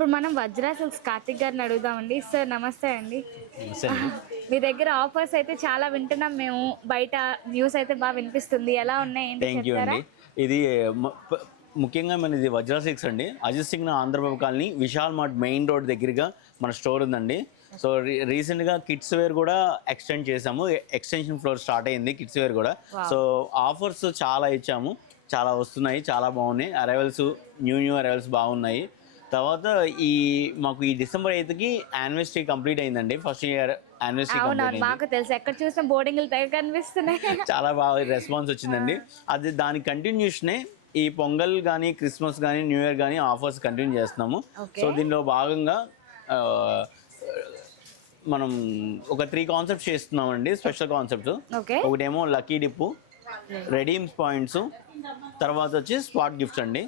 ఇప్పుడు మనం వజ్రా సిల్క్స్ కార్తిక్ గారిని అడుగుదామండి. సార్ నమస్తే అండి. మీ దగ్గర ఆఫర్స్ అయితే చాలా వింటున్నాం మేము, బయట న్యూస్ అయితే బాగా వినిపిస్తుంది. ఎలా ఉన్నాయి ఏంటి చెప్తారా? ఇది ముఖ్యంగా మనది వజ్రా సిల్క్స్ అండి. అజిత్ సింగ్ ఆంధ్రబాబు colony Vishal Mart main road దగ్గరగా మన స్టోర్ ఉందండి. సో రీసెంట్గా కిడ్స్ వేర్ కూడా ఎక్స్టెండ్ చేసాము. ఎక్స్టెన్షన్ ఫ్లోర్ స్టార్ట్ అయింది కిడ్స్ వేర్ కూడా. సో ఆఫర్స్ చాలా ఇచ్చాము, చాలా వస్తున్నాయి, చాలా బాగున్నాయి. అరైవల్స్ న్యూ అరైవల్స్ బాగున్నాయి. తర్వాత మాకు ఈ డిసెంబర్ 8కి యానివర్సరీ కంప్లీట్ అయిందండి. ఫస్ట్ ఇయర్ యానివర్సరీ మాకు తెలుసు, ఎక్కడ చూసిన బోర్డింగ్లు తెగ కనిపిస్తున్నాయి. చాలా బాగా రెస్పాన్స్ వచ్చిందండి. అది దాని కంటిన్యూషనే ఈ పొంగల్ కానీ క్రిస్మస్ కానీ న్యూ ఇయర్ కానీ ఆఫర్స్ కంటిన్యూ చేస్తున్నాము. సో దీనిలో భాగంగా మనం ఒక 3 కాన్సెప్ట్స్ చేస్తున్నామండి, స్పెషల్ కాన్సెప్ట్స్. ఒకటేమో లక్కీ డిప్పు, రెడీమ్స్ పాయింట్స్, తర్వాత వచ్చి స్పాట్ గిఫ్ట్స్ అండి.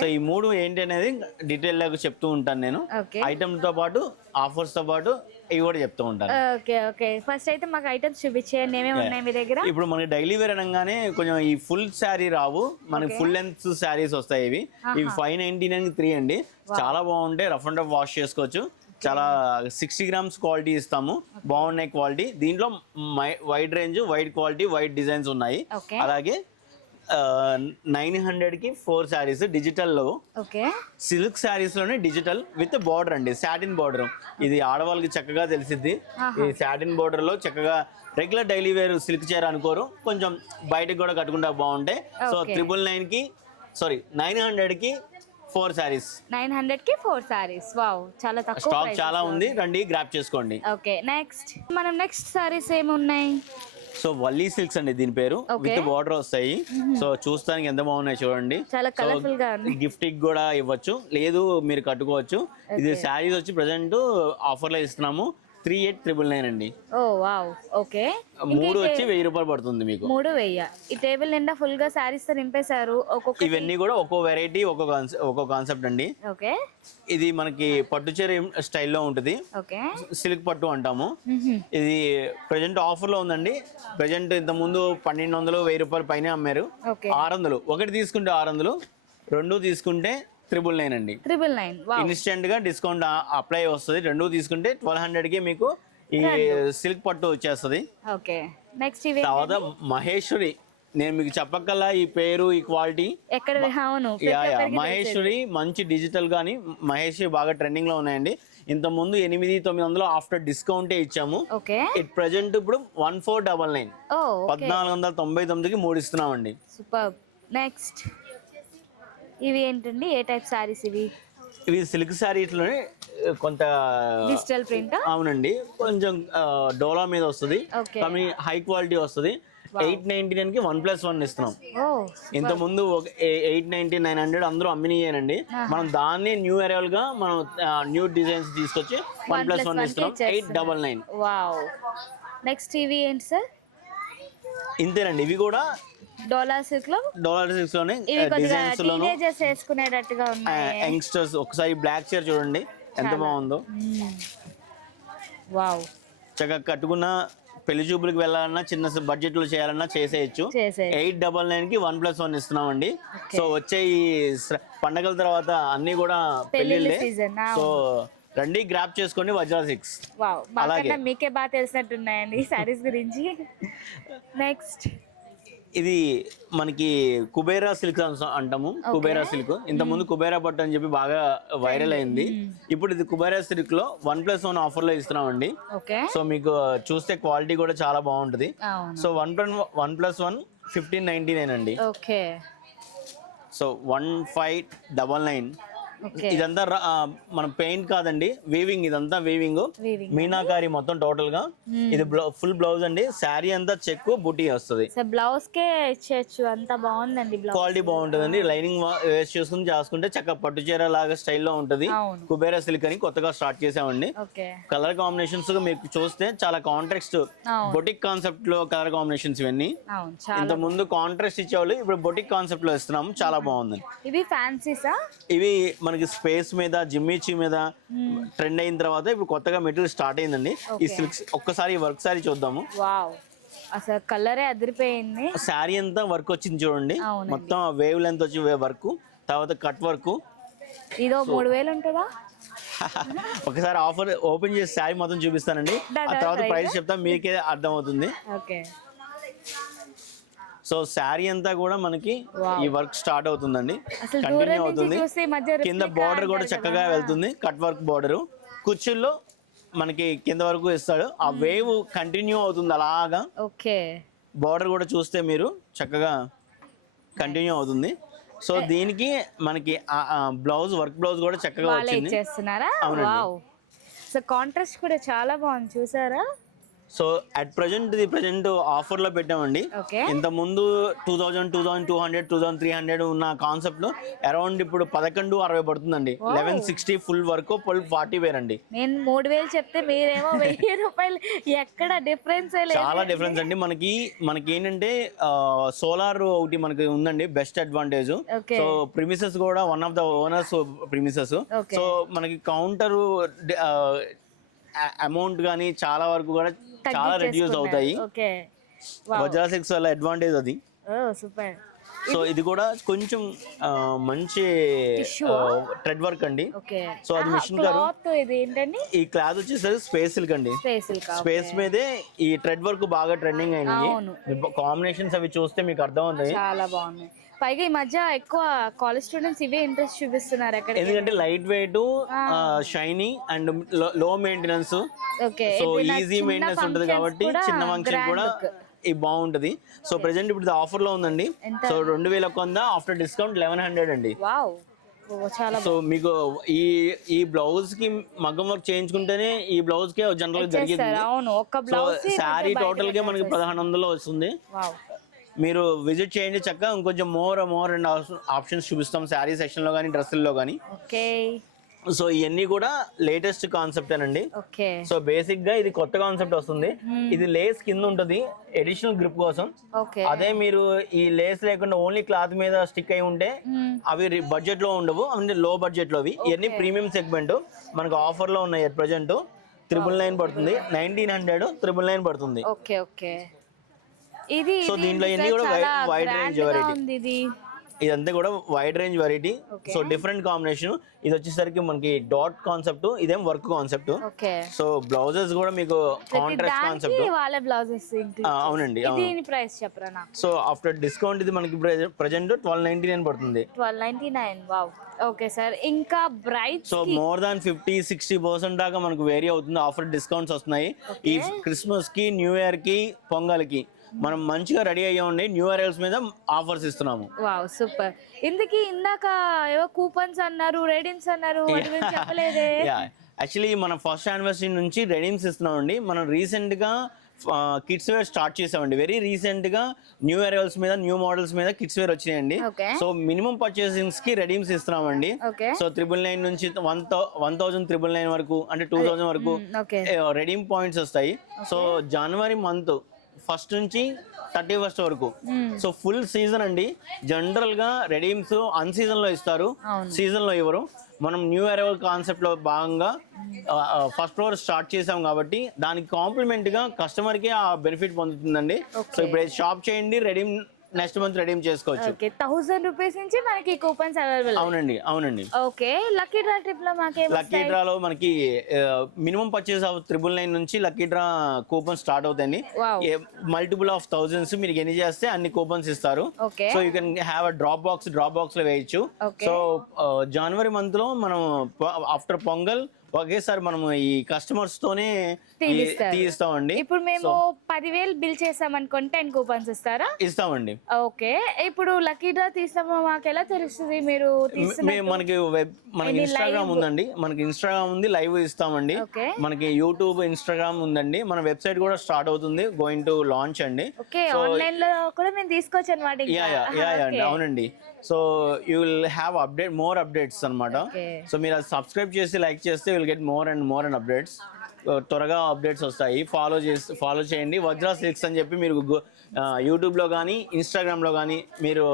సో ఈ 3 ఏంటి అనేది డీటెయిల్ గా చెప్తూ ఉంటాను నేను. ఐటమ్ తో పాటు ఆఫర్స్ తో పాటు ఇవి కూడా చెప్తూ ఉంటాను. ఫస్ట్ అయితే మాకు ఐటమ్స్ చూపించేయండి, ఏమేమి ఉన్నాయి మీ దగ్గర. ఇప్పుడు మనకి డైలీ వేర్ అనగానే కొంచెం ఈ ఫుల్ శారీ రావు, మనకి ఫుల్ లెంత్ శారీస్ వస్తాయి. ఇవి 599 3 అండి. చాలా బాగుంటాయి, రఫ్ అండ్ రఫ్ వాష్ చేసుకోవచ్చు. చాలా 60 grams క్వాలిటీ ఇస్తాము, బాగున్నాయి క్వాలిటీ. దీంట్లో wide range, wide quality, wide designs ఉన్నాయి. అలాగే 900కి 4 శారీస్ డిజిటల్లో. సిల్క్ శారీస్ లోనే డిజిటల్ విత్ బార్డర్ అండి, సాటిన్ బార్డర్. ఇది ఆడవాళ్ళకి చక్కగా తెలిసిద్ది. ఈ సాటిన్ బార్డర్ లో చక్కగా రెగ్యులర్ డైలీ వేర్ సిల్క్ చీర అనుకోరు, కొంచెం బయటకు కూడా కట్టుకుంటా బాగుంటాయి. సో 900కి 4 శారీస్. 900కి 4 శారీస్. వావ్, చాలా తక్కువ. స్టాక్ చాలా ఉంది, రండి గ్రాప్ చేసుకోండి. ఓకే, నెక్స్ట్ శారీస్ ఏమున్నాయి? సో వల్లీ సిల్క్స్ అండి దీని పేరు, విత్ బార్డర్ వస్తాయి. సో చూస్తానికి ఎంత బాగున్నాయి చూడండి. చాలా కలర్ఫుల్ గా ఉంది. గిఫ్ట్ కూడా ఇవ్వచ్చు, లేదు మీరు కట్టుకోవచ్చు. ఇది శారీస్ వచ్చి ప్రెసెంట్ ఆఫర్ లో ఇస్తున్నాము 3899 అండి. ఓ వావ్, ఓకే. 3 వచ్చి 1000 రూపాయలు పడుతుంది మీకు. 3000. ఈ టేబుల్ నిండా ఫుల్ గా శారీస్ తో నింపేశారు. ఇవన్నీ కూడా ఒక్కో వెరైటీ, ఒక్కో కాన్సెప్ట్ అండి. ఓకే, ఇది మనకి పట్టు చీర స్టైల్లో ఉంటుంది, సిల్క్ పట్టు అంటాము. ఇది ప్రెజెంట్ ఆఫర్ లో ఉందండి. ప్రెజెంట్ ఇంత ముందు 1200 1000 రూపాయలు పైన అమ్మారు. 600, ఒకటి తీసుకుంటే 600, 2 తీసుకుంటే 999 అండి. 999 ఇన్స్టెంట్ గా డిస్కౌంట్ అప్లై వస్తుంది. 2 తీసుకుంటే 1200కి మీకు ఈ సిల్క్ పట్టు వచ్చేస్తుంది. తర్వాత మహేశ్వరి, నేను మీకు చెప్పక్కల్లా ఈ పేరు, ఈ క్వాలిటీ. మహేశ్వరి మంచి డిజిటల్ గానీ మహేశ్వరి బాగా ట్రెండింగ్ లో ఉన్నాయండి. ఇంత ముందు 800-900 ఆఫ్టర్ డిస్కౌంటే ఇచ్చాము. ఇట్ ప్రెజెంట్ ఇప్పుడు 1499, 1499కి 3 ఇస్తున్నామండి. సూపర్. నెక్స్ట్ ఇవి ఏంటండి, ఏ టైప్ సారీస్ ఇవి? ఇవి సిల్క్ సారీస్లోనే కొంత డిజిటల్ ప్రింట్. అవునండి, కొంచెం డోలా మీద వస్తుంది, కానీ హై క్వాలిటీ వస్తుంది. 899కి 1+1 ఇస్తున్నాం. ఇంత ముందు 890 900 అందరూ అమ్మినాయేనండి. మనం దాన్ని న్యూ అరైవల్ గా మనం న్యూ డిజైన్స్ తీసుకొచ్చి 1+1 ఇస్తున్నాం 899. నెక్స్ట్ ఇవి ఏంటి సార్? ఇంతేనండి, ఇవి కూడా డాలర్ సిల్క్ లోనే డిజైన్స్ లోను వేసుకునేటట్టుగా ఉన్నాయి. యంగ్స్టర్స్ ఒకసారి బ్లాక్ చీర చూడండి ఎంత బాగుందో. వావ్, చక్కగా కట్టుకున్న పెళ్లి చూపులకు వెళ్ళాలన్నా, చిన్న బడ్జెట్ లో చేయాలన్నా చేసేయచ్చు. 899కి 1+1 ఇస్తున్నామండి. సో వచ్చే ఈ పండగల తర్వాత అన్ని కూడా పెళ్లిళ్ళే. సో రండి గ్రాప్ చేసుకోండి వజ్రా సిల్క్స్. అలాగే మీకే బాగా తెలిసినట్టున్నాయండి సారీస్ గురించి. నెక్స్ట్ ఇది మనకి కుబేరా సిల్క్ అంటాము. కుబేరా సిల్క్ ఇంత ముందు కుబేరా పట్టు అని చెప్పి బాగా వైరల్ అయింది. ఇప్పుడు ఇది కుబేరా సిల్క్ లో 1+1 ఆఫర్ లో ఇస్తున్నామండి. సో మీకు చూస్తే క్వాలిటీ కూడా చాలా బాగుంటది. సో 1+1 1599 అండి. సో 1599. ఇదంతా మన పెయింట్ కాదండి, వీవింగ్. ఇదంతా వీవింగ్, మీనాకారి మొత్తం టోటల్ గా. ఇది ఫుల్ బ్లౌజ్ అండి. శారీ అంతా చెక్ బుటీ వస్తుంది. బ్లౌజ్ కే ఇచ్చేయచ్చు, అంత బాగుందండి. క్వాలిటీ బాగుంటుందండి. లైనింగ్ వేస్ట్ చేసుకుని చేసుకుంటే చక్కగా పట్టు చీర లాగా స్టైల్లో ఉంటది. కుబేరా సిల్క్ అని కొత్తగా స్టార్ట్ చేసామండి. కలర్ కాంబినేషన్స్ మీకు చూస్తే చాలా కాంట్రాస్ట్, బొటిక్ కాన్సెప్ట్ లో కలర్ కాంబినేషన్స్ ఇవన్నీ. ఇంత ముందు కాంట్రాస్ట్ ఇచ్చేవాళ్ళు, ఇప్పుడు బొటిక్ కాన్సెప్ట్ లో ఇస్తున్నాము. చాలా బాగుంది. ఇవి ఫ్యాన్సీసా? ఇవి మనకి స్పేస్ మీద, జిమ్మిచీ మీద ట్రెండ్ అయిన తర్వాత ఇప్పుడు కొత్తగా మెటీరియల్ స్టార్ట్ అయిందండి. ఈ సిల్క్స్ ఒక్కసారి వర్క్ సారీ చూద్దాము. అసలు కలరే అదిరిపోయింది. శారీ అంతా వర్క్ వచ్చింది చూడండి, మొత్తం వేవ్ లెంత్ వచ్చి వర్క్, తర్వాత కట్ వర్క్. ఇదో 3000 ఉంటుందా? ఒకసారి ఆఫర్ ఓపెన్ చేసి శారీ మొత్తం చూపిస్తానండి, ఆ తర్వాత ప్రైస్ చెప్తాం, మీకే అర్థం అవుతుంది. ఓకే. సో శారీ అంతా కూడా మనకి ఈ వర్క్ స్టార్ట్ అవుతుందండి, అసలు కంటిన్యూ దూరం నుంచి అవుతుంది. చూస్తే మధ్య కింద బార్డర్ కూడా చక్కగా వెళ్తుంది, కట్ వర్క్ బార్డర్. కుర్చీల్లో మనకి కింద వరకు ఇస్తాడు, ఆ వేవ్ కంటిన్యూ అవుతుంది అలాగా. ఓకే. బార్డర్ కూడా చూస్తే మీరు చక్కగా కంటిన్యూ అవుతుంది. సో దీనికి మనకి బ్లౌజ్ వర్క్ బ్లౌజ్ కూడా చక్కగా వచ్చింది. చేస్తున్నారా? అవునండి. వావ్. సో కాంట్రాస్ట్ కూడా చాలా బాగుంది, చూసారా? సో అట్ ప్రజెంట్ ఆఫర్ లో పెట్టామండి. ఓకే. ఇంత ముందు 2000, 2200, 2300 ఉన్న కాన్సెప్ట్ లో అరౌండ్ ఇప్పుడు 1160 పడుతుందండి. 1160 ఫుల్ వర్క్, ఫుల్ 40 వేర్ అండి. నేను 3000 చెప్తే మీరేమో 1000 రూపాయలు. ఎక్కడ డిఫరెన్స్ లేదు. చాలా డిఫరెన్స్ అండి. మనకి ఏంటంటే సోలార్ ఒకటి మనకి ఉందండి, బెస్ట్ అడ్వాంటేజ్. సో ప్రిమిసెస్ కూడా one of the owners premises. So మనకి కౌంటర్ అమౌంట్ కానీ చాలా వరకు కూడా చాలా రెడ్యూస్ అవుతాయి. వజ్రా సిల్క్స్ వల్ల అడ్వాంటేజ్ అది. సూపర్. సో ఇది కూడా కొంచెం మంచి థ్రెడ్ వర్క్ అండి. సో అది మిషన్ గారు, ఈ క్లాత్ వచ్చేసరికి స్పేస్ సిల్క్ అండి. స్పేస్ మీదే ఈ థ్రెడ్ వర్క్ బాగా ట్రెండింగ్ అయినాయి. కాంబినేషన్స్ అవి చూస్తే మీకు అర్థం అవుతాయి, చాలా బాగున్నాయి. పైగా ఈ మధ్య ఎక్కువ కాలేజ్ స్టూడెంట్స్ ఇవే ఇంట్రెస్ట్ చూపిస్తున్నారు అక్కడ, ఎందుకంటే లైట్ వెయిట్, షైనీ అండ్ లో మెయింటెనెన్స్. సో ఈజీ మెయింటెనెన్స్ ఉంటుంది కాబట్టి చిన్న ఫంక్షన్ కూడా ఇది బాగుంటది. సో ప్రెసెంట్ ఇప్పుడు ఆఫర్ లో ఉందండి. సో 2100 ఆఫ్టర్ డిస్కౌంట్ 1100 అండి. సో మీకు ఈ బ్లౌజ్ కి మగ్గం వర్క్ చేయించుకుంటేనే ఈ బ్లౌజ్ కి జనరల్ జరిగింది. సో శారీ టోటల్ గా మనకి 1100 వస్తుంది. మీరు విజిట్ చేయండి చక్కగా. ఇంకొంచెం మోర్ అండ్ ఆప్షన్స్ చూపిస్తాం శారీ సెక్షన్ లో కానీ డ్రెస్సుల్లో కానీ. సో ఇవన్నీ కూడా లేటెస్ట్ కాన్సెప్ట్ అండి. సో బేసిక్ గా ఇది కొత్త కాన్సెప్ట్ వస్తుంది. ఇది లేస్ కింద ఉంటుంది ఎడిషనల్ గ్రిప్ కోసం. అదే మీరు ఈ లేస్ లేకుండా ఓన్లీ క్లాత్ మీద స్టిక్ అయి ఉంటే అవి బడ్జెట్ లో ఉండవు, అంటే లో బడ్జెట్ లో. ఇవన్నీ ప్రీమియం సెగ్మెంట్ మనకు ఆఫర్ లో ఉన్నాయి. ప్రెజెంట్ 999 పడుతుంది, 1900 999 పడుతుంది. సో దీంట్లో అన్ని కూడా వైడ్ రేంజ్ వెరైటీ. ఇదంతా కూడా wide range variety. So different combination. ఇది వచ్చేసరికి మనకి డాట్ కాన్సెప్ట్, ఇదేం వర్క్ కాన్సెప్ట్. సో బ్లౌజెస్ కూడా మీకు కాంట్రాస్ట్ కాన్సెప్ట్. అవునండి. సో ఆఫ్టర్ డిస్కౌంట్ ఇది మనకి ప్రెజెంట్ 1299 పడుతుంది. 1299. వావ్. Okay sir. ఇంకా బ్రైట్ సో మోర్ దాన్ 50-60% దాకా మనకు వేరీ అవుతుంది. ఆఫర్ డిస్కౌంట్స్ వస్తున్నాయి ఈ క్రిస్మస్ కి, న్యూ ఇయర్ కి, పొంగల్ కి. మనం మంచిగా రెడీ అయ్యామండి. న్యూ ఇయర్స్ మీద ఆఫర్స్ ఇస్తున్నాము. Wow, super. ఇందాక ఏవో కూపన్స్ అన్నారు, రెడీమ్స్ అన్నారు, చెప్పలేదే. యాక్చువల్లీ మన ఫస్ట్ యానివర్సరీ నుంచి రెడీమ్స్ ఇస్తున్నామండి. మనం రీసెంట్ గా కిడ్స్ వేర్ స్టార్ట్ చేసామండి. వెరీ రీసెంట్ గా న్యూ అరైవల్స్ మీద, న్యూ మోడల్స్ మీద కిడ్స్ వేర్ వచ్చినాయండి. సో మినిమం పర్చేసింగ్స్ కి రెడీమ్స్ ఇస్తున్నామండి. సో 999 నుంచి 1999 వరకు, అంటే 2000 వరకు రెడీమ్ పాయింట్స్ వస్తాయి. సో జనవరి మంత్ 1st నుంచి 31st వరకు. సో ఫుల్ సీజన్ అండి. జనరల్ గా రెడీమ్స్ అన్ సీజన్ లో ఇస్తారు, సీజన్ లో ఇవ్వరు. మనం న్యూ అరైవల్ కాన్సెప్ట్ లో భాగంగా ఫస్ట్ ఫ్లోర్ స్టార్ట్ చేసాం కాబట్టి దానికి కాంప్లిమెంట్ గా కస్టమర్ కి ఆ బెనిఫిట్ పొందుతుందండి. సో ఇప్పుడు షాప్ చేయండి, రెడీమ్ నెక్స్ట్ మంత్ రెడీమ్ చేసుకోవచ్చు. 1000 రూపీస్ నుంచి మనకి కూపన్స్ అవైలబుల్. అవునండి. ఓకే. లక్కీ డ్రా ట్రిప్ లో లక్కీ డ్రాలో మనకి మినిమం పర్చేస్ 999 నుంచి లక్కీ డ్రా కూపన్స్ స్టార్ట్ అవుతాయండి. మల్టిపుల్ ఆఫ్ థౌజండ్స్ మీరు ఎన్ని చేస్తే అన్ని కూపన్స్ ఇస్తారు. So you can have a drop box లో వేయచ్చు. సో జనవరి మంత్ లో మనం ఆఫ్టర్ పొంగల్ ఒకేసారి మనం ఈ కస్టమర్స్ తోనే తీస్తామండి. ఇప్పుడు మేము 10,000 బిల్ చేసాం అనుకోండి, 10 కూపన్స్ ఇస్తామండి. ఓకే. ఇప్పుడు లక్కీ డ్రా తీస్తామో మాకు ఎలా తెలుస్తుంది? మీరు మనకి ఇన్స్టాగ్రామ్ ఉందండి, మనకి ఇన్స్టాగ్రామ్ ఉంది, లైవ్ ఇస్తామండి. మనకి యూట్యూబ్, ఇన్స్టాగ్రామ్ ఉందండి. మన వెబ్సైట్ కూడా స్టార్ట్ అవుతుంది, గోయింగ్ టు లాంచ్ అండి. ఆన్లైన్ లో కూడా మేము తీసుకోవచ్చు అన్నమాట. అవునండి. So you will have more updates అన్నమాట. సో మీరు అది సబ్స్క్రైబ్ చేసి లైక్ చేస్తే will get more and updates. త్వరగా అప్డేట్స్ వస్తాయి. ఫాలో చేయండి. వజ్రా సిల్క్స్ అని చెప్పి మీరు యూట్యూబ్లో కానీ ఇన్స్టాగ్రామ్లో కానీ మీరు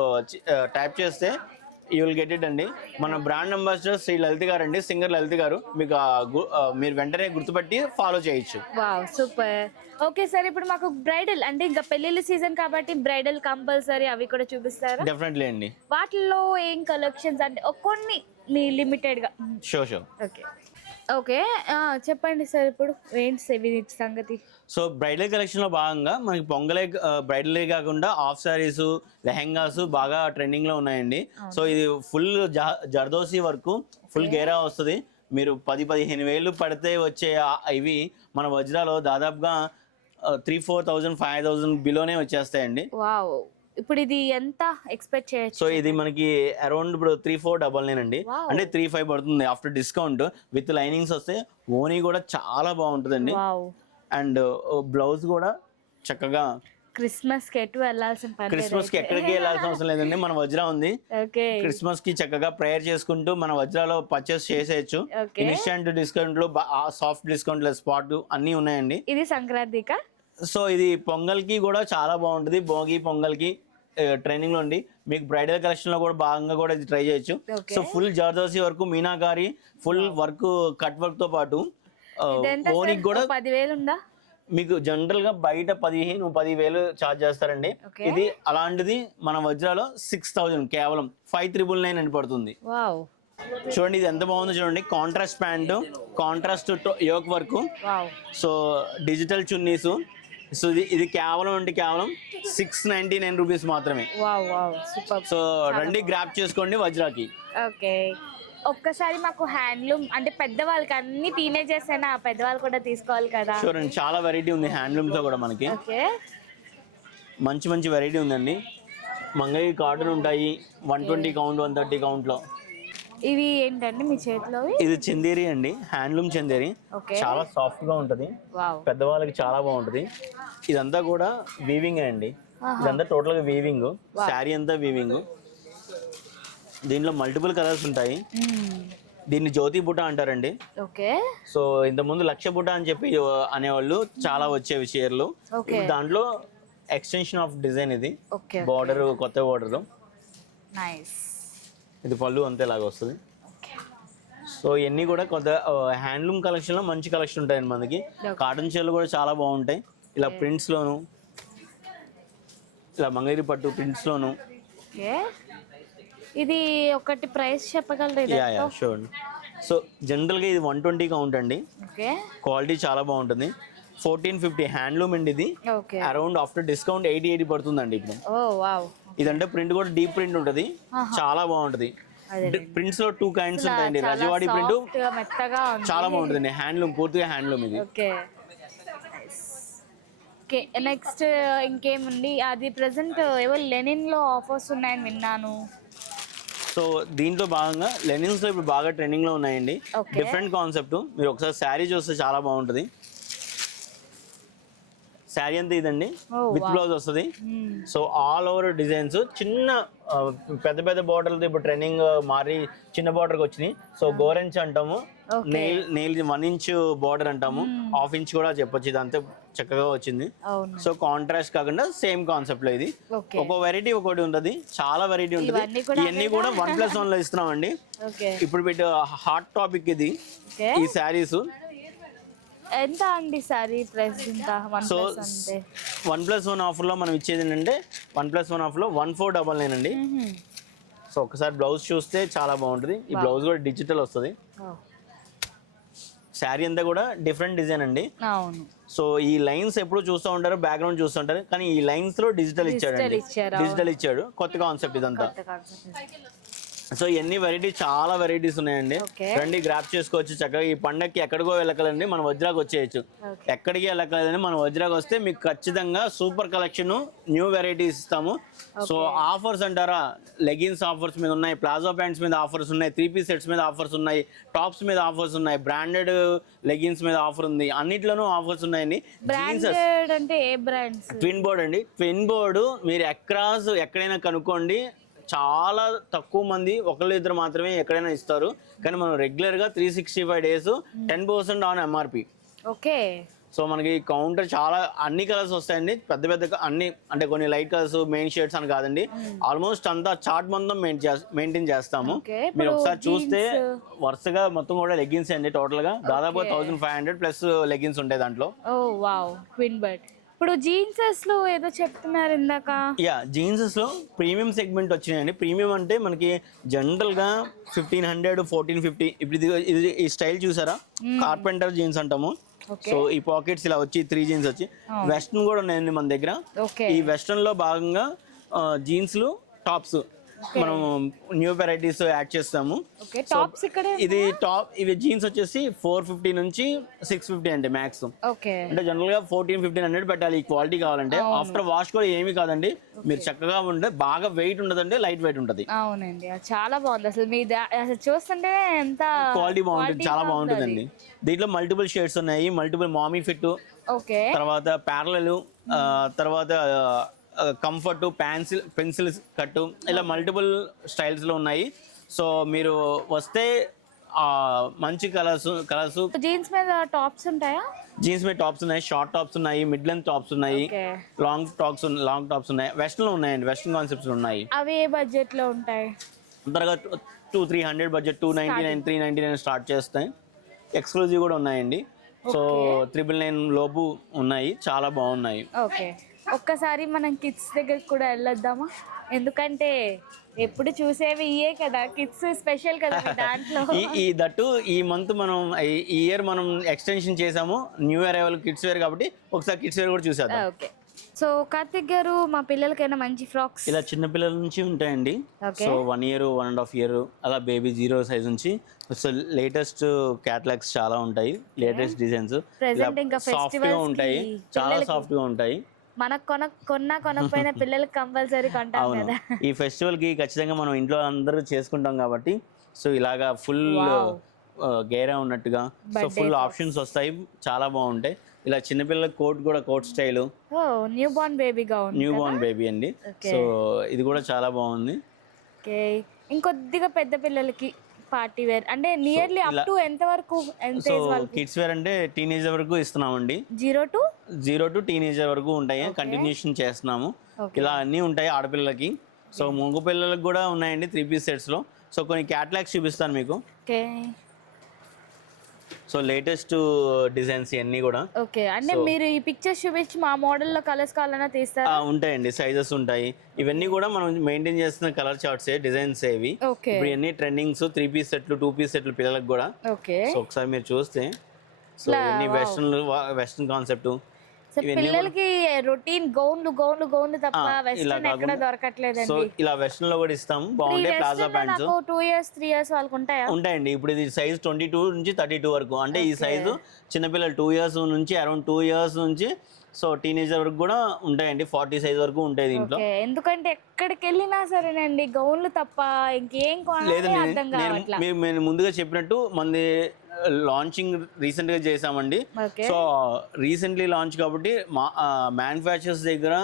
టైప్ చేస్తే యూ విల్ గెట్ ఇట్ అండి. మన బ్రాండ్ అంబాసిడర్ శ్రీ లలిత గారు అండి, సింగర్ లలిత గారు. మీకు మీరు వెంటనే గుర్తుపట్టి ఫాలో చేయొచ్చు. Wow, super. Okay sir. ఇప్పుడు మాకు బ్రైడల్ అంటే ఇంకా పెళ్లిళ్ళ సీజన్ కాబట్టి బ్రైడల్ కంపల్సరీ అవి కూడా చూపిస్తారా? డెఫినెట్లీ అండి. వాటిల్లో ఏం కలెక్షన్స్ అంటే కొన్ని లిమిటెడ్ గా? షూర్. ఓకే. ఓకే. చెప్పండి సార్ ఇప్పుడు ఏంటి వీటి సంగతి? సో బ్రైడల్ కలెక్షన్ లో భాగంగా మనకి పొంగలే బ్రైడల్ కాకుండా హాఫ్ సారీస్, లెహెంగాస్ బాగా ట్రెండింగ్ లో ఉన్నాయండి. సో ఇది ఫుల్ జర్దోసి వరకు ఫుల్ గేరా వస్తుంది. మీరు 10-15 వేలు పడితే వచ్చే ఇవి మన వజ్రాలో దాదాపుగా 3,000-4,000 5,000 బిలోనే వచ్చేస్తాయండి. వావ్! ఇప్పుడు ఇది ఎంత ఎక్స్పెక్ట్ చేయొచ్చు? సో ఇది మనకి అరౌండ్ ఇప్పుడు 3,499 అండి. Wow. అంటే 3,500 పడుతుంది ఆఫ్టర్ డిస్కౌంట్. విత్ లైనింగ్స్ వస్తే ఓనీ కూడా చాలా బాగుంటుందండి. వావ్! అండ్ బ్లౌజ్ కూడా చక్కగా క్రిస్మస్ కి ఎటు వెళ్ళాల్సిన పని లేదు. క్రిస్మస్ కి ఎక్కడికి వెళ్ళాల్సిన అవసరం లేదండి. మన వజ్రా ఉంది. ఓకే. క్రిస్మస్ కి చక్కగా ప్రేయర్ చేసుకుంటూ మన వజ్రాలో పర్చేస్ చేసేయచ్చు. Okay. ఇన్స్టెంట్ డిస్కౌంట్లు, సాఫ్ట్ డిస్కౌంట్లు, స్పాట్ అన్ని ఉన్నాయండి. ఇది సంక్రాంతికా? సో ఇది పొంగల్ కి కూడా చాలా బాగుంటుంది. భోగి పొంగల్ కి ట్రైనింగ్ లో ఉంది. మీకు బ్రైడల్ కలెక్షన్ లో కూడా భాగంగా కూడా ఇది ట్రై చేయొచ్చు. Okay. సో ఫుల్ జర్దోసి వరకు meenakari full work, cut work తో పాటు ఓనికి కూడా 10,000 ఉందా? మీకు జనరల్ గా బయట 15-10,000 ఛార్జ్ చేస్తారండి. Okay. ఇది అలాంటిది మన వజ్రాలో 6,000 కేవలం 5,999 అని పడుతుంది. వావ్! చూడండి ఇది ఎంత బాగుందో చూడండి. Contrast pant, contrast yoke work, wow! So digital chunnis. So ఇది కేవలం 699 రూపీస్ మాత్రమే. వావ్! వావ్! సూపర్. సో రండి గ్రాప్ చేసుకోండి వజ్రాకి. ఓకే. ఒక్కసారి మాకు హ్యాండ్లూమ్ అంటే పెద్దవాళ్ళకి, అన్ని టీనేజర్స్ అయినా పెద్దవాళ్ళు కూడా తీసుకోవాలి కదా. చూడండి చాలా వెరైటీ ఉంది హ్యాండ్లూమ్ తో కూడా మనకి. ఓకే. మంచి మంచి వెరైటీ ఉందండి. మంగళగిరి కాటన్ ఉంటాయి 120 కౌంట్, 130 కౌంట్ లో. ఇవి ఏంటండి మీ చేతిలో? ఇది చందేరి అండి, హ్యాండ్లూమ్ చందేరి. ఓకే. చాలా సాఫ్ట్ గా ఉంటది, వావ్! పెద్దవాళ్ళకి చాలా బాగుంటది. ఇదంతా కూడా వీవింగ్ అండి. ఇదంతా టోటల్ గా వీవింగ్. శారీ అంతా వీవింగ్. దీంట్లో మల్టిపుల్ కలర్స్ ఉంటాయి. దీన్ని జ్యోతి బుట్ట అంటారండి. ఓకే. సో ఇంతకుముందు లక్ష బుట్ట అని చెప్పి అనేవాళ్ళు, చాలా వచ్చేవి చీరలు. ఓకే. దాంట్లో ఎక్స్టెన్షన్ ఆఫ్ డిజైన్ ఇది. ఓకే. బార్డర్ కొత్త బార్డర్. నైస్. ఇది పళ్ళు అంతేలాగా వస్తుంది. సో ఇవన్నీ కూడా కొత్త హ్యాండ్లూమ్ కలెక్షన్ లో మంచి కలెక్షన్ ఉంటాయండి మనకి. కాటన్ చీరలు కూడా చాలా బాగుంటాయి. ఇలా ప్రింట్స్ లోను, ఇలా మంగళగిరి పట్టు ప్రింట్స్ లోను. ఓకే. ఇది ఒకటి ప్రైస్ చెప్పగలరా? Yeah sure. సో జనరల్ గా ఇది 120 కౌంట్ అండి. ఓకే. క్వాలిటీ చాలా బాగుంటుంది. 1450 హ్యాండ్లూమ్ అండి ఇది. ఓకే. అరౌండ్ ఆఫ్టర్ డిస్కౌంట్ 80 పడుతుందండి ఇప్పుడు. ఓ వావ్! ఇదంటే ప్రింట్ కూడా డీప్ ప్రింట్ ఉంటుంది, చాలా బాగుంటుంది. ప్రింట్స్ లో 2 కైండ్స్ ఉంటాయండి. రజవాడి ప్రింట్ మెత్తగా ఉంది, చాలా బాగుంటుంది. హ్యాండ్లూమ్, పూర్తిగా హ్యాండ్లూమ్ ఇది. ఓకే. ఓకే. నెక్స్ట్ ఇంకేముంది? అది ప్రెసెంట్ ఏవో లెనిన్ లో ఆఫర్స్ ఉన్నాయని విన్నాను. సో దీంట్లో భాగంగా లెనిన్స్ లో ఇప్పుడు బాగా ట్రెండింగ్ లో ఉన్నాయండి. Okay. Different concept. మీరు ఒకసారి శారీ చూస్తే చాలా బాగుంటుంది. శారీ అంతా ఇదండి, విత్ బ్లౌజ్ వస్తుంది. సో ఆల్ ఓవర్ డిజైన్స్, చిన్న పెద్ద పెద్ద బార్డర్లు ఇప్పుడు ట్రెండింగ్ మారి చిన్న బార్డర్కి వచ్చినాయి. సో గోరెంచ్ అంటాము, నెయిల్ 1 ఇంచ్ బార్డర్ అంటాము, 1/2 ఇంచ్ కూడా చెప్పొచ్చు. ఇదంతా చక్కగా వచ్చింది. సో కాంట్రాస్ట్ కాకుండా సేమ్ కాన్సెప్ట్ లో ఇది. ఒక్కో వెరైటీ ఒకటి ఉంటుంది, చాలా వెరైటీ ఉంటుంది. ఇవన్నీ కూడా 1+1 లో ఇస్తున్నామండి. ఇప్పుడు పెట్టి హాట్ టాపిక్ ఇది, ఈ శారీస్. ఎంత అండి సారీ ప్రైస్? ఇంకా సో 1+1 ఆఫర్ లో మనం ఇచ్చేది ఏంటంటే 1+1 ఆఫర్ లో 1499 అండి. సో ఒకసారి బ్లౌజ్ చూస్తే చాలా బాగుంటుంది. ఈ బ్లౌజ్ కూడా డిజిటల్ వస్తుంది. శారీ అంతా కూడా డిఫరెంట్ డిజైన్ అండి. అవును. సో ఈ లైన్స్ ఎప్పుడు చూస్తూ ఉంటారు, బ్యాక్గ్రౌండ్ చూస్తుంటారు, కానీ ఈ లైన్స్ లో డిజిటల్ ఇచ్చాడు అండి. డిజిటల్ ఇచ్చాడు, కొత్త కాన్సెప్ట్ ఇదంతా. సో ఎన్ని వెరైటీ, చాలా వెరైటీస్ ఉన్నాయండి. రండి గ్రాప్ చేసుకోవచ్చు చక్కగా. ఈ పండగకి ఎక్కడికో వెళ్ళకలండి, మన వజ్రాకి వచ్చేయచ్చు. ఎక్కడికి వెళ్ళకలేదని మన వజ్రాకి వస్తే మీకు ఖచ్చితంగా సూపర్ కలెక్షన్, న్యూ వెరైటీస్ ఇస్తాము. సో ఆఫర్స్ అంటారా, లెగిన్స్ ఆఫర్స్ మీద ఉన్నాయి, ప్లాజో ప్యాంట్స్ మీద ఆఫర్స్ ఉన్నాయి, 3-piece సెట్స్ మీద ఆఫర్స్ ఉన్నాయి, టాప్స్ మీద ఆఫర్స్ ఉన్నాయి, బ్రాండెడ్ లెగిన్స్ మీద ఆఫర్ ఉంది, అన్నిట్లోనూ ఆఫర్స్ ఉన్నాయండి. ట్విన్ బోర్డ్ అండి. ట్విన్ బోర్డు మీరు ఎక్కడైనా కనుక్కోండి, చాలా తక్కువ మంది, 1-2 మాత్రమే ఎక్కడైనా ఇస్తారు. కానీ మనం రెగ్యులర్ గా 365 days 10% on MRP. Okay. So మనకి కౌంటర్ చాలా అన్ని కలర్స్ వస్తాయండి, పెద్ద పెద్ద అన్ని, అంటే కొన్ని లైట్ కలర్స్, మెయిన్ షేడ్స్ అని కాదండి. ఆల్మోస్ట్ అంతా చార్ట్ మొత్తం మెయింటైన్ చేస్తాము. మీరు ఒకసారి చూస్తే వరుసగా మొత్తం కూడా లెగ్గిన్స్ అండి. టోటల్ గా దాదాపు 1500 ప్లస్ లెగ్గిన్స్ ఉంటాయి దాంట్లో. ఓ వావ్! Twin bird. ఇప్పుడు జీన్సెస్ లో ఏదో చెప్తున్నారు ఇందాక. యా, జీన్సెస్ లో ప్రీమియం సెగ్మెంట్ వచ్చినాయండి. ప్రీమియం అంటే మనకి జనరల్ గా 1500 1450. ఇప్పుడు ఇది ఈ స్టైల్ చూసారా, కార్పెంటర్ జీన్స్ అంటాము. సో ఈ పాకెట్స్ ఇలా వచ్చి 3 జీన్స్ వచ్చి వెస్ట్రన్ కూడా ఉన్నాయండి మన దగ్గర. ఓకే. ఈ వెస్ట్రన్ లో భాగంగా జీన్స్లు టాప్స్ మనం న్యూ వెరైటీస్ యాడ్ చేస్తాము. ఓకే. టాప్స్ ఇక్కడ ఇది టాప్, ఇవి జీన్స్ వచ్చేసి 450 నుంచి 650 అండి మ్యాక్స్. ఓకే. అంటే జనరల్ గా 1400-1500 పెట్టాలి ఈ క్వాలిటీ కావాలంటే. ఆఫ్టర్ వాష్ కూడా ఏమీ కాదండి, మీరు చక్కగా ఉంటే బాగా వెయిట్ ఉండదండి, లైట్ వెయిట్ ఉంటది. అవునండి, అది చాలా బాగుంది అసలు. మీ అసలు చూస్తుంటే ఎంత క్వాలిటీ బాగుంటుంది, చాలా బాగుంటుందండి. దీంట్లో మల్టిపుల్ షేడ్స్ ఉన్నాయి, మల్టిపుల్ మామీ ఫిట్, ఓకే, తర్వాత ప్యారలల్, తర్వాత కంఫర్ట్, పెన్సిల్ కట్, ఇలా మల్టిపుల్ స్టైల్స్ లో ఉన్నాయి. సో మీరు వస్తే మంచి కలర్స్. జీన్స్ మీద టాప్స్ ఉంటాయా? జీన్స్ మీద టాప్స్ ఉన్నాయి, షార్ట్ టాప్స్ ఉన్నాయి, మిడ్ లెంత్ టాప్స్ ఉన్నాయి, లాంగ్ టాప్స్ ఉన్నాయి, వెస్ట్రన్ లో ఉన్నాయండి, వెస్ట్రన్ కాన్సెప్ట్స్ ఉన్నాయి. అవి ఏ బడ్జెట్ లో ఉంటాయి? అంతగా 200-300 బడ్జెట్, 299-399 స్టార్ట్ చేస్తాయి. ఎక్స్క్లూజివ్ కూడా ఉన్నాయండి. సో 999 లోపు ఉన్నాయి, చాలా బాగున్నాయి. ఓకే. ఒక్కసారి మనం కిడ్స్ దగ్గరికి కూడా వెళ్ళొద్దామా? ఎందుకంటే ఎప్పుడు చూసేవి ఇయే కదా, కిడ్స్ స్పెషల్ కదా మీ దాంట్లో. ఈ దట్టు ఈ మంత్ మనం ఈ ఇయర్ మనం ఎక్స్టెన్షన్ చేసాము, న్యూ అరైవల్ కిడ్స్ వేర్ కాబట్టి ఒకసారి కిడ్స్ వేర్ కూడా చూసేద్దాం. ఓకే. సో కార్తిక్ గారు, మా పిల్లలకైనా మంచి ఫ్రాక్స్ ఇలా చిన్న పిల్లల నుంచి ఉంటాయండి. సో 1 year 1.5 year అలా బేబీ 0 సైజ్ నుంచి. సో లేటెస్ట్ క్యాటలాగ్స్ చాలా ఉంటాయి, లేటెస్ట్ డిజైన్స్ సాఫ్ట్ గా ఉంటాయి, చాలా సాఫ్ట్ గా ఉంటాయి. మనకు కొనకపోయినా పిల్లలకి కంపల్సరీ కొంటాం కదా. ఈ ఫెస్టివల్ కి ఖచ్చితంగా మనం ఇంట్లో అందరూ చేసుకుంటాం కాబట్టి సో ఇలాగా ఫుల్ గేరా ఉన్నట్టుగా సో ఫుల్ ఆప్షన్స్ వస్తాయి, చాలా బాగుంటాయి. ఇలా చిన్నపిల్లల కోట్ కూడా, coat style, new born baby అండి. సో ఇది కూడా చాలా బాగుంది. ఓకే. ఇంకొద్దిగా పెద్ద పిల్లలకి పార్టీ వేర్ అంటే నియర్లీ అప్ టు ఎంత వరకు, ఎంత ఏజ్ వాళ్ళకి? కిడ్స్ వేర్ అంటే టీనేజర్ వరకు ఇస్తున్నామండి. 0 to టీనేజర్ వరకు ఉంటాయి, కంటిన్యూషన్ చేస్తున్నాము. ఇలా అన్నీ ఉంటాయి ఆడపిల్లలకి. సో మగ పిల్లలకు కూడా ఉన్నాయండి 3 piece సెట్స్ లో. సో కొన్ని క్యాటలాగ్స్ చూపిస్తాను మీకు. ఓకే. సో లేటెస్ట్ డిజైన్స్ ఇవన్నీ కూడా. ఓకే. అంటే మీరు ఈ పిక్చర్స్ చూపించి మా మోడల్లో కలర్స్ కావాలన్నా తీస్తారా? ఉంటాయండి, సైజెస్ ఉంటాయి. ఇవన్నీ కూడా మనం మెయింటైన్ చేస్తున్న కలర్ చార్ట్స్, డిజైన్స్ ఏవి. ఇప్పుడు ఇవన్నీ ట్రెండింగ్స్, 3 piece సెట్లు, 2 piece సెట్లు పిల్లలకు కూడా. ఓకే. సో ఒకసారి మీరు చూస్తే సో ఇవన్నీ వెస్ట్రన్ కాన్సెప్ట్. పిల్లలకి రొటీన్ గౌన్లు తప్ప వెస్ట్రన్ ఎక్కడ దొరకట్లేదండి. సో ఇలా వెస్ట్రన్ లో కూడా ఇస్తాము, బాగుంటాయి. ప్లాజా ప్యాంట్స్ 2 years 3 years వాళ్ళకి ఉంటాయండి. ఇప్పుడు ఇది సైజ్ 22 నుంచి 32 వరకు. అంటే ఈ సైజు చిన్నపిల్లలు 2 years నుంచి అరౌండ్ 2 years నుంచి సో టీనేజర్ వరకు కూడా ఉంటాయండి. 40 సైజ్ వరకు ఉంటాయి దీంట్లో. ఎందుకంటే ఎక్కడికి వెళ్ళినా సరేనండి గౌన్లు తప్ప ఇంకేం లేదు. నేను ముందుగా చెప్పినట్టు మంది లాంచింగ్ రీసెంట్ గా చేసామండి. సో రీసెంట్లీ లాంచ్ కాబట్టి మ్యానుఫ్యాక్చరర్స్ దగ్గర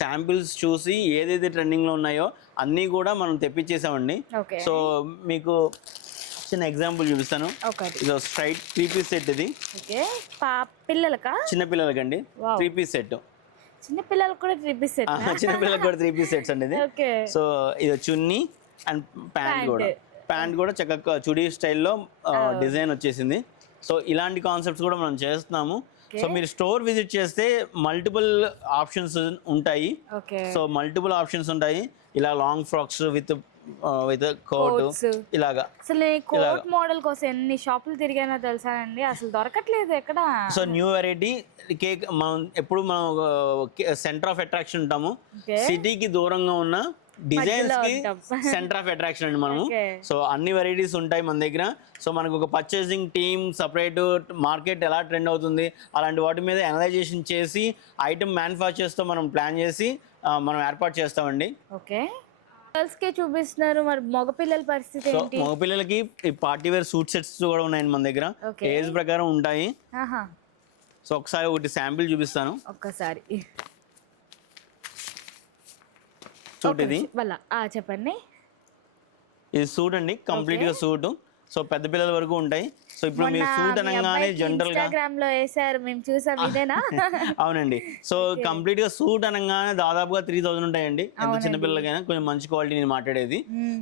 శాంపిల్స్ చూసి ఏదైతే ట్రెండింగ్ లో ఉన్నాయో అన్నీ కూడా మనం తెప్పించేసామండి. సో మీకు చిన్న ఎగ్జాంపుల్ చూపిస్తాను. ఇది స్ట్రైట్ 3 piece సెట్. ఇది చిన్న పిల్లలకండి 3 piece సెట్. చిన్న పిల్లలకు కూడా 3 piece సెట్. చిన్నపిల్లలకు కూడా 3 piece సెట్స్ అండి ఇది. సో ఇది చున్నీ అండ్ ప్యాంట్ కూడా చక్కగా చుడీ స్టైల్లో డిజైన్ వచ్చేసింది. సో ఇలాంటి కాన్సెప్ట్స్ కూడా మనం చేస్తున్నాము. సో మీరు స్టోర్ విజిట్ చేస్తే మల్టిపుల్ ఆప్షన్స్ ఉంటాయి. సో మల్టిపుల్ ఆప్షన్స్ ఉంటాయి. ఇలా లాంగ్ ఫ్రాక్స్ విత్ కోట్ ఇలాగా. అసలు కోట్ మోడల్ కోసం ఎన్ని షాపులు తిరిగానో తెలుసా అండి, అసలు దొరకట్లేదు ఎక్కడ. సో న్యూ వెరైటీ కేక్ మనం ఎప్పుడు మనం సెంటర్ ఆఫ్ అట్రాక్షన్ ఉంటాము. సిటీకి దూరంగా ఉన్న డిజైన్స్ కి సెంటర్ ఆఫ్ అట్రాక్షన్ అండి మనము. సో అన్ని వెరైటీస్ ఉంటాయి మన దగ్గర. సో మనకు ఒక పర్చేసింగ్ టీమ్ సపరేట్, మార్కెట్ ఎలా ట్రెండ్ అవుతుంది అలాంటి వాటి మీద అనలైజేషన్ చేసి ఐటమ్ మ్యానుఫ్యాక్చర్స్ తో మనం ప్లాన్ చేసి మనం ఏర్పాటు చేస్తామండి. ఓకే. గర్ల్స్ కే చూపిస్తున్నారు, మరి మగపిల్లల పరిస్థితి ఏంటి? మగపిల్లలకి పార్టీ వేర్ సూట్ సెట్స్ కూడా ఉన్నాయండి మన దగ్గర, ఏజ్ ప్రకారం ఉంటాయి. సో ఒకసారి ఒకటి శాంపిల్ చూపిస్తాను. ఒక్కసారి సూట్ ఇది చెప్పండి. ఇది సూట్ అండి, కంప్లీట్ గా సూట్. సో పెద్ద పిల్లల వరకు ఉంటాయి. సో ఇప్పుడు మీరు సూట్ అనగానే జనరల్ గా అవునండి. సో కంప్లీట్ గా సూట్ అనగానే దాదాపుగా 3000 ఉంటాయండి. ఎంత చిన్నపిల్లలకైనా కొంచెం మంచి క్వాలిటీ నేను మాట్లాడేది.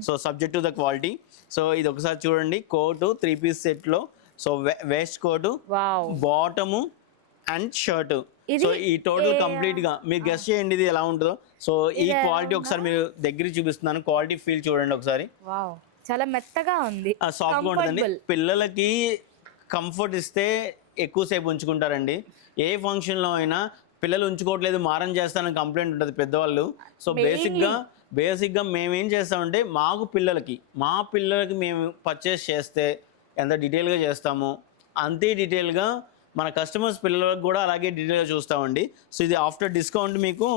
So subject to the quality. So ఇది ఒకసారి చూడండి, కోట్ 3 piece సెట్ లో. So waist coat, bottom and shirt. ఇది సో ఈ టోటల్ కంప్లీట్ గా మీరు గెస్ట్ చేయండి ఇది ఎలా ఉంటుందో. సో ఈ క్వాలిటీ ఒకసారి మీరు దగ్గర చూపిస్తున్నాను, క్వాలిటీ ఫీల్ చూడండి ఒకసారి. వావ్, చాలా మెత్తగా ఉంది, సాఫ్ట్ గా ఉంటుందండి. పిల్లలకి కంఫర్ట్ ఇస్తే ఎక్కువసేపు ఉంచుకుంటారండి. ఏ ఫంక్షన్ లో అయినా పిల్లలు ఉంచుకోవట్లేదు మారం చేస్తానని కంప్లైంట్ ఉంటుంది పెద్దవాళ్ళు. సో బేసిక్ గా మేము ఏం చేస్తామంటే మా పిల్లలకి మేము పర్చేస్ చేస్తే ఎంత డీటెయిల్ గా చేస్తామో అంతే డీటెయిల్ గా మన కస్టమర్స్ పిల్లలకు కూడా అలాగే డీటెయిల్గా చూస్తామండి. సో ఇది ఆఫ్టర్ డిస్కౌంట్ మీకు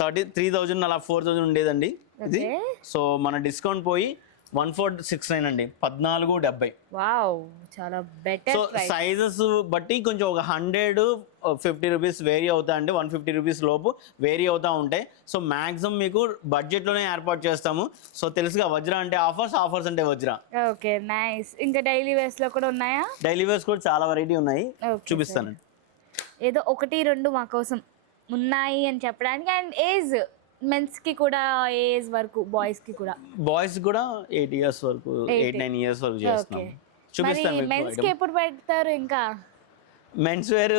3,000 అలా 4,000 ఉండేదండి ఇది. సో మన డిస్కౌంట్ పోయి 1,469 అండి, 1470. వావ్, చాలా బెటర్. సో సైజెస్ బట్టి కొంచెం ఒక 150 రూపీస్ వేరీ అవుతాయండి, 150 రూపీస్ లోపు వేరీ అవుతూ ఉంటాయి. సో మ్యాక్సిమం మీకు బడ్జెట్లోనే ఏర్పాటు చేస్తాము. సో తెలుసుగా వజ్ర అంటే ఆఫర్స్ అంటే వజ్ర. Okay, nice. ఇంకా డైలీ వేర్స్ లో కూడా ఉన్నాయా? డైలీ వేర్స్ కూడా చాలా వెరైటీ ఉన్నాయి, చూపిస్తానండి. ఏదో 1-2 మా కోసం ఉన్నాయి అని చెప్పడానికి. అండ్ ఏజ్ మెన్స్ కి కూడా, ఏజ్ వరకు బాయ్స్ కి కూడా 8 ఇయర్స్ వరకు 8-9 ఇయర్స్ వరకు చేస్తున్నాం. చూపిస్తాను. మెన్స్ కి ఎప్పుడు పెడతారు? ఇంకా మెన్స్ వేర్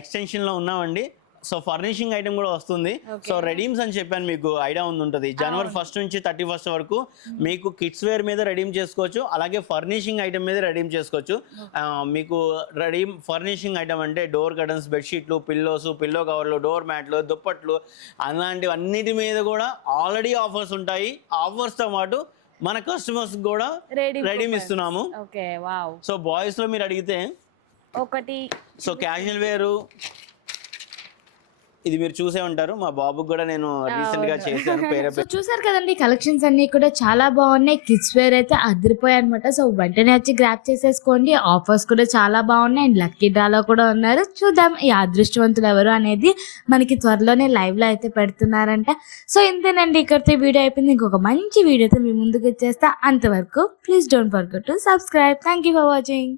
ఎక్స్టెన్షన్ లో ఉన్నామండి. సో ఫర్నిషింగ్ ఐటమ్ కూడా వస్తుంది. సో రెడీమ్స్ అని చెప్పాను మీకు ఐడియా ఉంటుంది. జనవరి 1 నుంచి 31 వరకు మీకు కిడ్స్ వేర్ మీద రెడీమ్ చేసుకోవచ్చు, అలాగే ఫర్నిషింగ్ ఐటమ్ మీద రెడీమ్ చేసుకోవచ్చు. మీకు ఫర్నిషింగ్ ఐటమ్ అంటే డోర్ కర్టన్స్, బెడ్షీట్లు, పిల్లోస్, పిల్లో కవర్లు, డోర్ మ్యాట్లు, దుప్పట్లు, అలాంటివన్నిటి మీద కూడా ఆల్రెడీ ఆఫర్స్ ఉంటాయి. ఆఫర్స్తో పాటు మన కస్టమర్స్ కూడా రెడీమ్ ఇస్తున్నాము. సో బాయ్స్ లో మీరు అడిగితే సో క్యాజువల్ వేరు ఇది మీరు చూసే ఉంటారు. మా బాబుకి కూడా నేను రీసెంట్ గా చేశాను. సో చూసారు కదండి, కలెక్షన్స్ అన్ని కూడా చాలా బాగున్నాయి. కిడ్స్ వేర్ అయితే అదిరిపోయాయి అనమాట. సో వెంటనే వచ్చి గ్రాప్ చేసేసుకోండి. ఆఫర్స్ కూడా చాలా బాగున్నాయి. అండ్ లక్కీ డ్రాలో కూడా ఉన్నారు. చూద్దాం ఈ అదృష్టవంతులు ఎవరు అనేది మనకి త్వరలోనే లైవ్ లో అయితే పెడుతున్నారంట. సో ఇంతేనండి, ఇక్కడితో వీడియో అయిపోయింది. ఇంకొక మంచి వీడియోతో మీ ముందుకు వచ్చేస్తా. అంతవరకు please don't forget to subscribe. Thank you for watching.